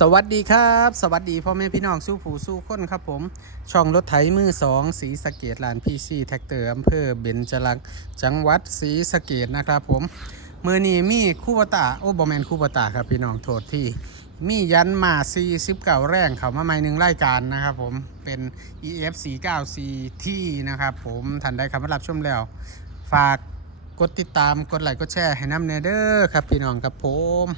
สวัสดีครับ สวัสดีพ่อแม่พี่น้องสู้ผู้สู้คนครับผม ช่องรถไถมือสองสีสะเกตลานพีซีแท็กเตอร์อำเภอเบญจลักษณ์จังหวัดศรีสะเกตนะครับผมมือนี้มีคู่บตาโอ้บอแมนคู่บตาครับพี่น้องโทษที่ มียันมา49แรงเขามาใหม่หนึ่งรายการนะครับผมเป็น EF 494 T นะครับผมท่านได้คำรับชมแล้ว ฝากกดติดตามกดไลค์กดแชร์ให้น้ำเนเดอร์ครับพี่น้องครับผม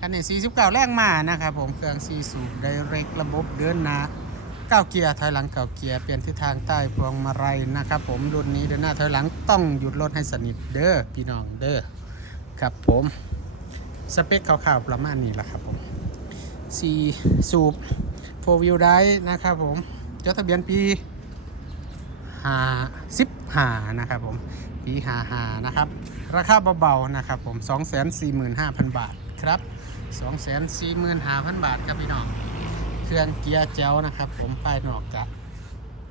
คันนี้ 49 แรงมานะครับผม เครื่อง4สูบไดเรกระบบเดินหน้า9เกียร์ถอยหลัง9เกียร์เปลี่ยนทิศทางใต้พวงมาลัยนะครับผมรุ่นนี้เดินหน้าถอยหลังต้องหยุดรถให้สนิทเด้อพี่น้องเด้อครับผมสเปคคร่าวๆประมาณนี้แหละครับผม4สูบ4 wheel drive นะครับผมจดทะเบียนปี5 15นะครับผมปี55นะครับ ราคาเบาๆนะครับผม 245,000 บาทครับ 245,000บาทครับพี่น้อง เครื่องเกียร์เจลนะครับ ผมป้ายนอกกะ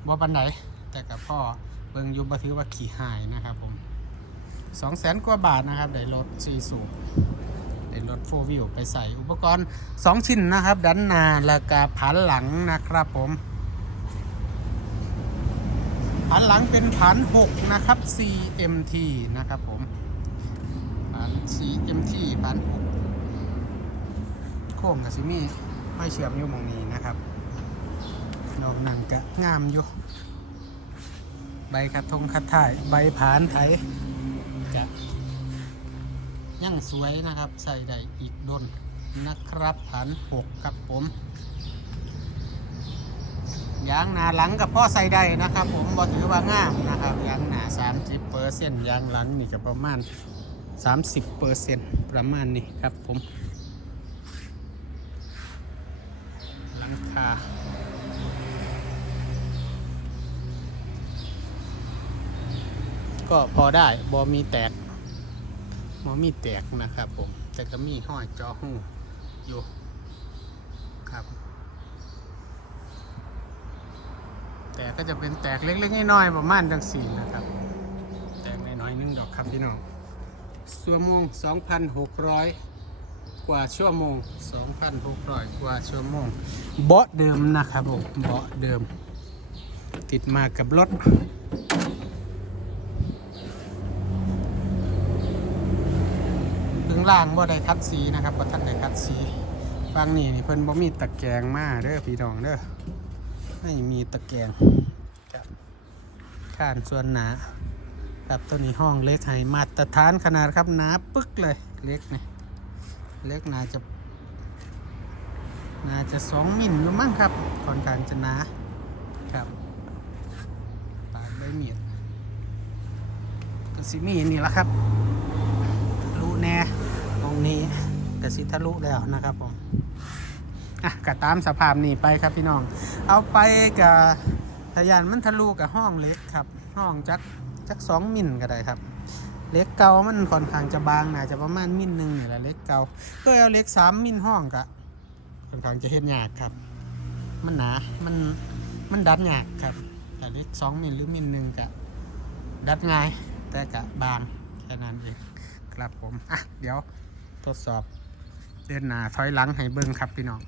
บ่ปันไหนแต่กับพ่อเบิ่งยุบถือว่าขี่หายนะครับผม200,000กว่าบาทนะครับได้รถ4สูบได้รถโฟวิวไปใส่อุปกรณ์2ชิ้นนะครับด้านหน้าแล้วก็ผันหลังนะครับผมผันหลังเป็นผัน6นะครับ CMT นะครับผมผัน CMT ผัน6โค้งกับซิมี่ไม่เชื่อมอยู่มองนี้นะครับนอกหนังกะงามอยู่ ใบคัดทงคัดถ่าย ใบผานไถกะยังสวยนะครับ ใส่ได้อีกดนนะครับผัน6ครับผมยางหนาหลังกับพ่อใส่ได้นะครับ ผมบ่ถือว่างามนะครับยางหนา30เปอร์เซ็นต์ยางหลังนี่ก็ประมาณ 30เปอร์เซ็นต์ประมาณนี้ครับผมห ลังคาก็พอได้บอมีแตกบอมีแตกนะครับผม แต่ก็มีห้อยจอหูอยู่ครับ แต่ก็จะเป็นแตกเล็กๆน้อยๆประมาณดังสี่นะครับ แตกน้อยๆนึงดอกครับพี่น้องชั่วโมง 2,600 กว่าชั่วโมง 2,600 กว่าชั่วโมง เบาะเดิมนะครับผมเบาะเดิม ติดมากับรถถึงล่างบ่ได้คัดสีนะครับบ่ท่านได้คัดสีฟังนี่นี่เพิ่นบ่มีตะแกรงมาเด้อพี่น้องเด้อไม่มีตะแกรงครับข้านส่วนหนาครับตัวนี้ห้องเล็กให้มาตรฐานขนาดครับหนาปึ๊กเลยเล็กนี่ เล็กน่าจะ น่าจะสองมิลอยู่มั้งครับค่อนข้างจะหนาครับปากใบเมียดกสิมีนี่แหละครับทะลุแน่ตรงนี้กสิทะลุแล้วนะครับผมอะก็ตามสภาพนี้ไปครับพี่น้อง เอาไปกับทะยานมันทะลุกับห้องเล็กครับ ห้องจักจักสองมิลก็ได้ครับ เล็กเก่ามันค่อนข้างจะบางน่าจะประมาณมิลหนึ่งนี่แหละเล็กเก่าก็เอาเล็กสามมิลห้องกะค่อนข้างจะเห็นยากครับ มันหนามันมันดัดยากครับแต่เล็กสองมิลหรือมิลหนึ่งกะดัดง่ายแต่กะบางแค่นั้นเองครับผมอะเดี๋ยวทดสอบเดินหน้าถอยหลังให้เบิ่งครับพี่น้อง